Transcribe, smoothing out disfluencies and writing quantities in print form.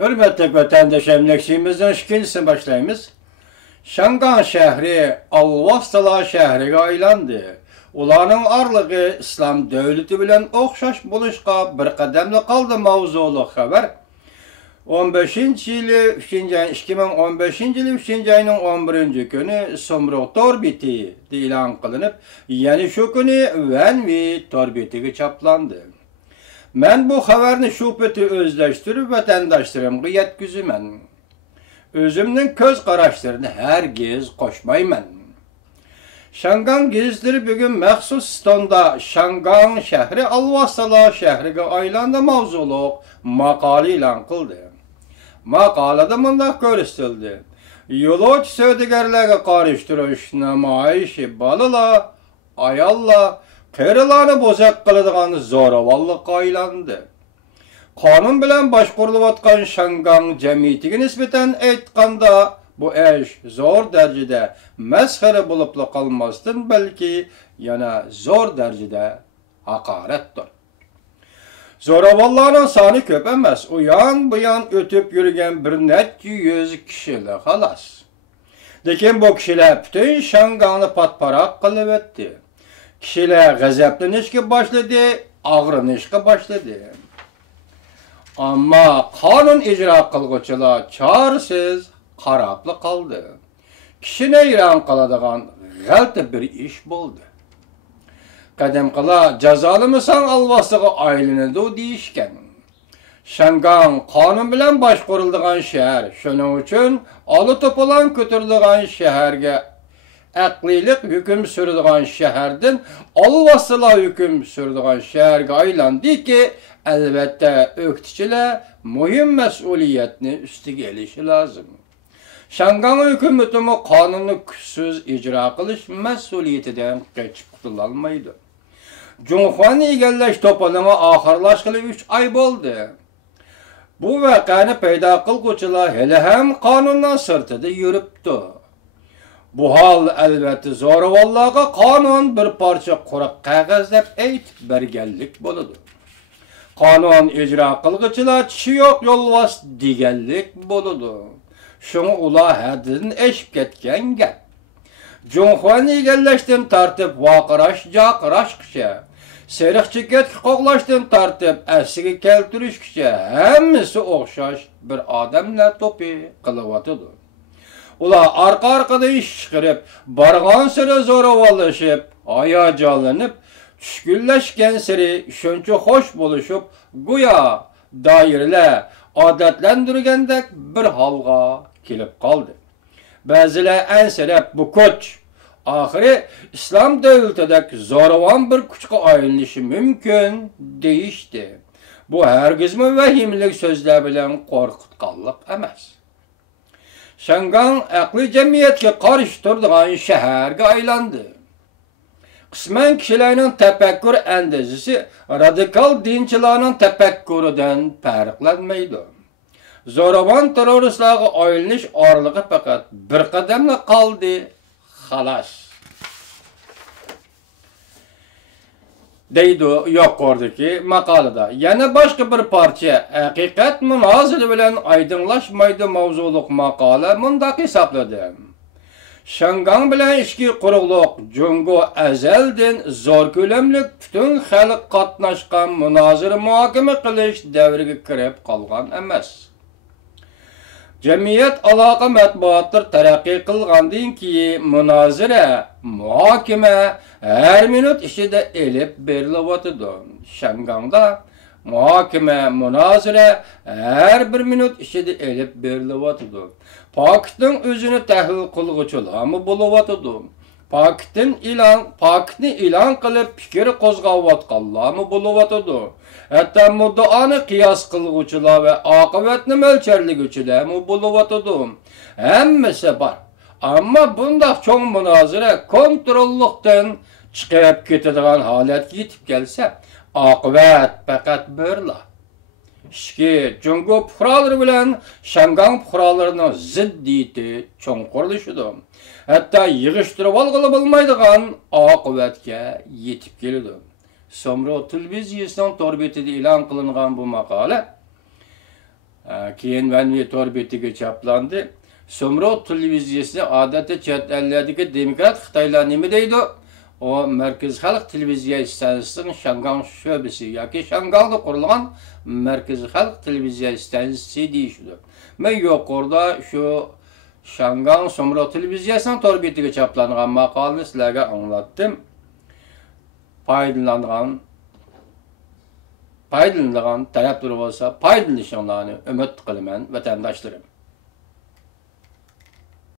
Hürmetli vatandaş emlakçımızdan şikayetini başlayımız. Şangan şehri Alvastala şehriga aylandı. Ularning arlığı İslam devleti bilen okşaş buluşqa bir qadamda qaldı mavzulu haber. 15 yılı 2015 yılı 3. ayının 11. günü Somro torbiti ilan kılınıp, yani şu günü Venvi torbitiga çaplandı. Men bu haberni şu peti özleştirip vatandaşlarımga yetkizimem. Özümün köz qaraşlarını hergiz qoşmayman. Şangan gezitleri bugün məxsus stonda Şangan şehri Alvastala şehriga aylandı mavzuluq maqali ilan qıldı. Maqalada mundaq görüstildi. Yoloç södigerlerge qarıştırış namayişi balıla, ayalla, qerilarını bozak qılıdığan zoravallıqqa aylandı. Kanun bilen başkurulup atkan Şangan cemiyetiga nisbeten aytqanda bu eş zor derecede mesxere bulupla kalmasın, belki yana zor derecede hakarettir. Zoravalların sani köp emas, uyan buyan ötüp yürüyen bir neçe yüz kişiler halas. Lekin bu kişiler bütün Şangan'ı patparak kılıp etti. Kişiler gazaplanışka başladı, ağrınışka başladı. Ama kanun icra kılgıçılar çaresiz, qaraplı qaldı. Kişine ilan qıladığan g'alti bir iş buldu. Qadimqılar cazalımısan alvasığı aylanıdı deyişken. Şangan kanun bilen başqurulduğan şehir, şunun için alı topulan kötürdüğün şehirge aqlilik hüküm sürdüğün şehirden alvasıla hüküm sürdüğün şehirge aylandı ki, elbette öktüçüle mühim mesuliyetini üstü gelişi lazım. Şangan hükümetimi kanunu küçsüz icra kılış mesuliyetinden geçip kurtulalmaydı. Cumhurbaşkanı egellaş topalama ahırlaşkılı 3 ay oldu. Bu vakani peyda kılgıçılar hele hem kanundan sırtıda yürüptü. Bu hal elbette zoravallığa kanun bir parça kurak kağızlap eytip bergellik boludu. Kanun icra kılgıçılar çi yok yolvas digellik boludu. Şunu ula hadidin eşip ketken gel. Cumhurbaşkanı egellaştın tartip vaqıraş jaqıraş kişe. Serix çeket qoqlaştın tartip əsigi keltiriş kişe. Hemmisi okşaş bir adamla topi kılıvatıdır. Ula arka iş çıkarıp, barğan sıra zoravallaşıp, ayacalanıp, düşkülleşken seri şönçü hoş buluşup, güya dairle adetlendirgendek bir halga kelip kaldı. Bazılar en sebep bu koç, ahiri İslam devletedeki zoravan bir küçük ayrılışı mümkün değişti. Bu hergizmi vehimlik sözler bilen korkutkallık emas. Şangan aqli cemiyetke qarıştırdıgan şehirge aylandı. Kısmen kişilerinin tefekkür endişesi radikal dinçilerinin tefekkürüden farklanmaydı. Zoravan teröristlerge ayrılış arlığı fakat bir kademle kaldı, halas. Deydi yok oradaki makalada. Yani başka bir parça hakikat münazili bilen aydınlaşmaydı mavzuluk makale mundaq hesapladı. Şangan bilen işki quruqluq Jungo ezelden zor kölemlik bütün xalq qatnaşqan münaziri muhakeme qilish davriga kirib qalgan emas. Cemiyet alaqa matbuatlar taraqqiy qilgandan keyin münazira, muhakeme her minut işide elip berilyapti. Şanganda muhakeme, münazira her bir minut işide elip berilyapti. Pakitning özünü tahlil qilg'uchilarmi bo'lyapti. Pakitni e'lon qilib fikr qo'zg'ayotganlarmi bo'lyapti. Hatto muddaoni qiyos qilg'uchilar va oqibatni mo'ljallovchilarmi bo'lyapti. Hammasi bor. Ammo bundaq cho'ng munozara kontrollikdan chiqib ketadigan holatga yetib kelsa, oqibat faqat birla. İşki Jungo puhraları bilen Şangan puhralarının ziddiyeti çoğunqurlışıdır. Hatta yığıştırıp algılı bulmaydıgan akıbetke yetip gelidi. Somro televiziyasının torbetide ilan kılıngan bu makale Keyin Vanvi tor betiga chaplandı. Somro televiziyasini odatda chet ellardagi demokrat Xitoylar nima deydi? O Merkez Halk Televiziya stansiyasining Shangang sho'basi yoki Shangangda qurilgan Merkez Halk Televiziya stansiyasi deyishdi. Men yuqorida shu Shangang Somro televiziyasining tor betiga chaplangan maqolani sizlarga anglatdim. Paydalangan taraflar bo'lsa, paydalanishinglarni umid qilaman vatandoshlarım.